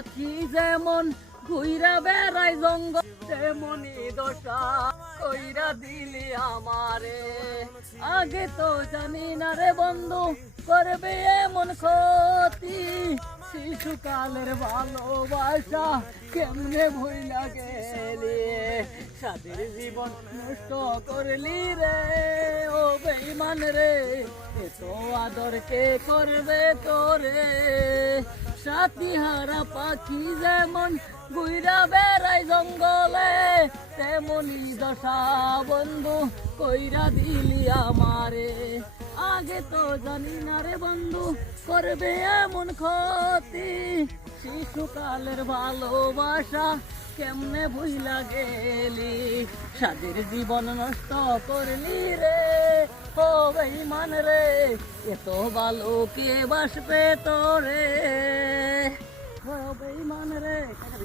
পাখি যেমন ঘুইরা বেড়াই জঙ্গল, তেমনি দশা কইরা দিলি আমারে। আগে তো জানি না রে বন্ধু করবে এমন ক্ষতি, শিশুকালের ভালোবাসা কেমনে ভুইলা গেলি, সাদের জীবন নষ্ট করলি রে ও বেঈমান রে। এত আদর কে করবে তোরে, সাথী হারা পাখি যেমন ঘুইরা বেড়াই জঙ্গলে, তেমনি দশা বন্ধু কইরা দিলি আমারে। আগে তো জানি না রে বন্ধু করবে এমন ক্ষতি, শিশুকালের ভালোবাসা কেমনে ভুইলা গেলি, সাদের জীবন নষ্ট করলি রে ও বেঈমান রে। এত ভালো কে বাসবে তোরে ও বেঈমান রে।